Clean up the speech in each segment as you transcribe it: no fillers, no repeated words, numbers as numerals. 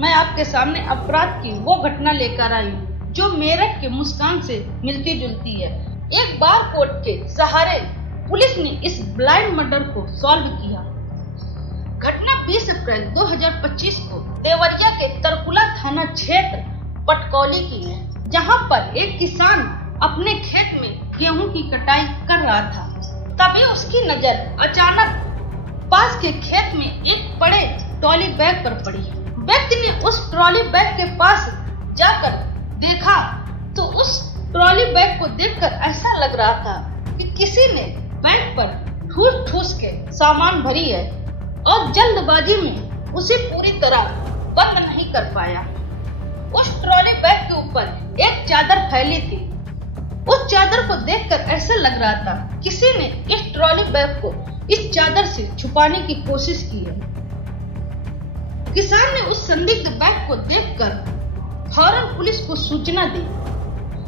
मैं आपके सामने अपराध की वो घटना लेकर आई हूँ जो मेरठ के मुस्कान से मिलती जुलती है। एक बार कोर्ट के सहारे पुलिस ने इस ब्लाइंड मर्डर को सॉल्व किया। घटना 20 अप्रैल 2025 को देवरिया के तरकुला थाना क्षेत्र पटकौली की है, जहां पर एक किसान अपने खेत में गेहूं की कटाई कर रहा था। तभी उसकी नजर अचानक पास के खेत में एक बड़े ट्रॉली बैग पर पड़ी। व्यक्ति ने उस ट्रॉली बैग के पास जाकर देखा तो उस ट्रॉली बैग को देखकर ऐसा लग रहा था कि किसी ने बैग पर ठूस ठूस के सामान भरी है और जल्दबाजी में उसे पूरी तरह बंद नहीं कर पाया। उस ट्रॉली बैग के ऊपर एक चादर फैली थी। उस चादर को देखकर ऐसा लग रहा था किसी ने इस ट्रॉली बैग को इस चादर से छुपाने की कोशिश की है। किसान ने उस संदिग्ध बैग को देखकर फौरन पुलिस को सूचना दी।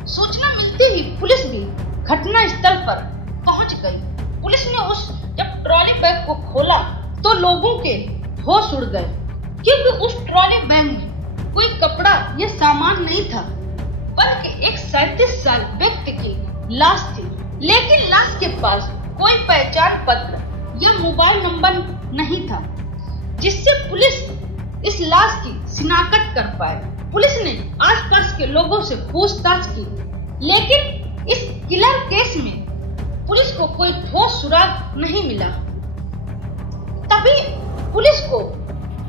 सूचना मिलते ही पुलिस भी घटना स्थल पर पहुंच गई। पुलिस ने जब ट्रॉली बैग को खोला तो लोगों के होश उड़ गए, क्योंकि उस ट्रॉली बैग में कोई कपड़ा या सामान नहीं था, बल्कि एक 37 साल व्यक्ति की लाश थी। लेकिन लाश के पास कोई पहचान पत्र या मोबाइल नंबर नहीं था, जिससे पुलिस इस लाश की शिनाख्त कर पाए। पुलिस ने आसपास के लोगों से पूछताछ की, लेकिन इस किलर केस में पुलिस को कोई ठोस सुराग नहीं मिला। तभी पुलिस को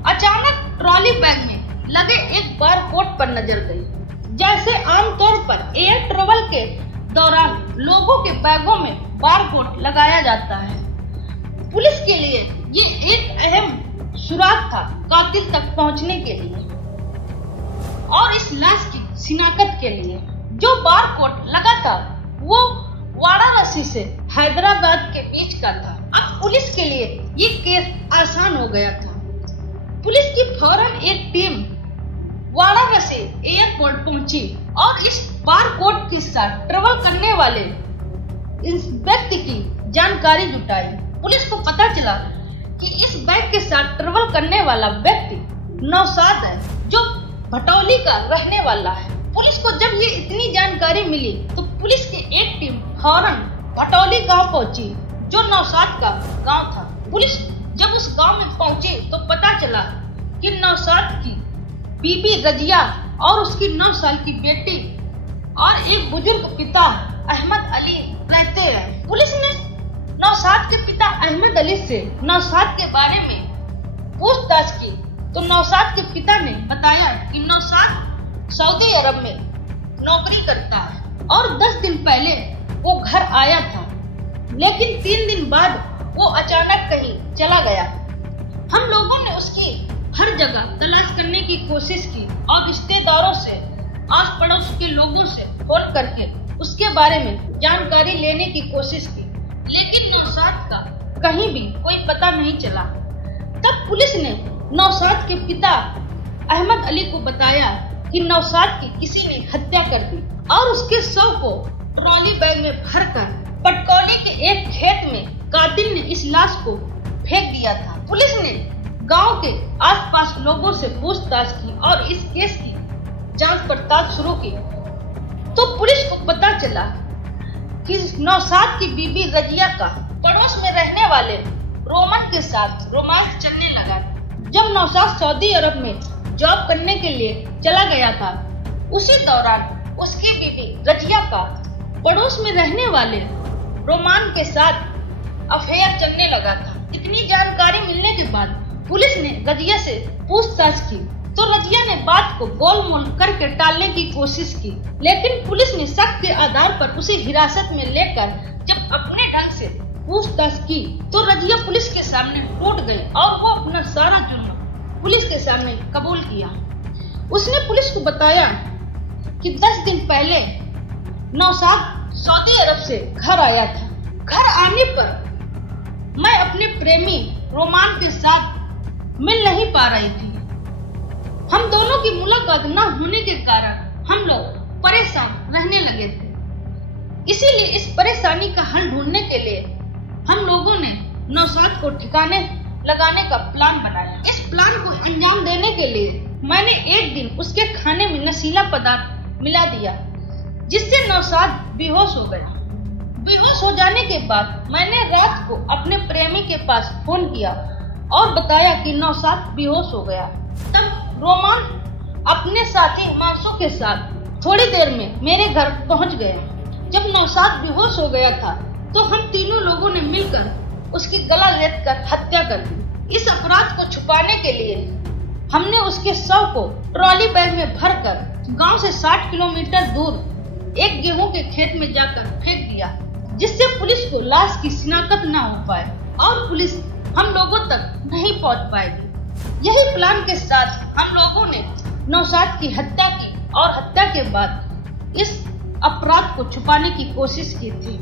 अचानक ट्रॉली बैग में लगे एक बारकोड पर नजर गई। जैसे आमतौर पर एयर ट्रेवल के दौरान लोगों के बैगों में बारकोड लगाया जाता है। पुलिस के लिए ये एक अहम सुराग था कातिल तक पहुंचने के लिए और इस लाश की शिनाख्त के लिए। जो बारकोड लगा था वो वाराणसी से हैदराबाद के बीच का था। अब पुलिस के लिए ये केस आसान हो गया था। पुलिस की फौरन एक टीम वाराणसी एयरपोर्ट पहुंची और इस बारकोड के साथ ट्रेवल करने वाले इस व्यक्ति की जानकारी जुटाई। पुलिस को पता चला कि इस बैग के साथ ट्रेवल करने वाला व्यक्ति नौशाद है, जो भटौली का रहने वाला है। पुलिस को जब ये इतनी जानकारी मिली तो पुलिस की एक टीम फौरन भटौली गांव पहुंची, जो नौशाद का गांव था। पुलिस जब उस गांव में पहुंची तो पता चला कि नौशाद की बीबी रजिया और उसकी 9 साल की बेटी और एक बुजुर्ग पिता अहमद अली रहते हैं। पुलिस ने नौशाद के पिता अहमद अली से नौशाद के बारे में पूछताछ की तो नौशाद के पिता ने बताया कि नौशाद सऊदी अरब में नौकरी करता है और 10 दिन पहले वो घर आया था, लेकिन 3 दिन बाद वो अचानक कहीं चला गया। हम लोगों ने उसकी हर जगह तलाश करने की कोशिश की और रिश्तेदारों से, आस पड़ोस के लोगों से फोन करके उसके बारे में जानकारी लेने की कोशिश की, लेकिन नौशाद का कहीं भी कोई पता नहीं चला। तब पुलिस ने नौशाद के पिता अहमद अली को बताया कि नौशाद की किसी ने हत्या कर दी और उसके शव को ट्रॉली बैग में भरकर पटकौली के एक खेत में कातिल ने इस लाश को फेंक दिया था। पुलिस ने गांव के आसपास लोगों से पूछताछ की और इस केस की जांच पड़ताल शुरू की तो पुलिस को पता चला कि नौशाद की बीबी रजिया का पड़ोस में रहने वाले रोमन के साथ रोमांस चलने लगा। जब नौशाद सऊदी अरब में जॉब करने के लिए चला गया था, उसी दौरान उसकी बीबी रजिया का पड़ोस में रहने वाले रोमान के साथ अफेयर चलने लगा था। इतनी जानकारी मिलने के बाद पुलिस ने रजिया से पूछताछ की तो रजिया ने बात को गोलमोल करके टालने की कोशिश की, लेकिन पुलिस ने शक के आधार पर उसे हिरासत में लेकर जब अपने ढंग से पूछताछ की तो रजिया पुलिस के सामने टूट गई और वो अपना सारा जुर्म पुलिस के सामने कबूल किया। उसने पुलिस को बताया कि 10 दिन पहले नौशाद सऊदी अरब से घर आया था। घर आने पर मैं अपने प्रेमी रोमान के साथ मिल नहीं पा रही थी। हम दोनों की मुलाकात न होने के कारण हम लोग परेशान रहने लगे थे। इसीलिए इस परेशानी का हल ढूंढने के लिए हम लोगों ने नौशाद को ठिकाने लगाने का प्लान बनाया। इस प्लान को अंजाम देने के लिए मैंने एक दिन उसके खाने में नशीला पदार्थ मिला दिया, जिससे नौशाद बेहोश हो गया। बेहोश हो जाने के बाद मैंने रात को अपने प्रेमी के पास फोन किया और बताया कि नौशाद बेहोश हो गया। तब रोमान अपने साथी हिमांशु के साथ थोड़ी देर में मेरे घर पहुंच गया। जब नौशाद बेहोश हो गया था तो हम तीनों लोगों ने मिलकर उसकी गला रेत कर हत्या कर दी। इस अपराध को छुपाने के लिए हमने उसके शव को ट्रॉली बैग में भरकर गांव से 60 किलोमीटर दूर एक गेहूं के खेत में जाकर फेंक दिया, जिससे पुलिस को लाश की शिनाख्त न हो पाए और पुलिस हम लोगों तक नहीं पहुंच पाएगी। यही प्लान के साथ हम लोगों ने नौशाद की हत्या की और हत्या के बाद इस अपराध को छुपाने की कोशिश की थी।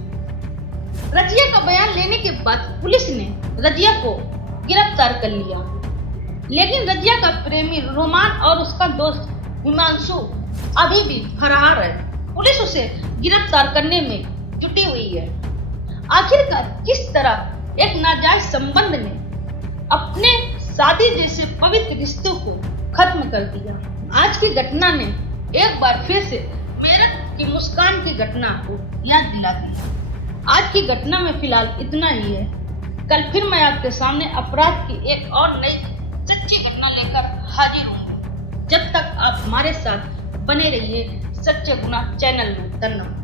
रजिया का बयान लेने के बाद पुलिस ने रजिया को गिरफ्तार कर लिया, लेकिन रजिया का प्रेमी रोमान और उसका दोस्त हिमांशु अभी भी फरार है। पुलिस उसे गिरफ्तार करने में जुटी हुई है। आखिरकार किस तरह एक नाजायज संबंध ने अपने शादी जैसे पवित्र रिश्तों को खत्म कर दिया। आज की घटना ने एक बार फिर से मेरठ की मुस्कान की घटना को याद दिला दिया। आज की घटना में फिलहाल इतना ही है। कल फिर मैं आपके सामने अपराध की एक और नई सच्ची घटना लेकर हाजिर हूँ। जब तक आप हमारे साथ बने रहिए सच्चे गुना चैनल में। धन्यवाद।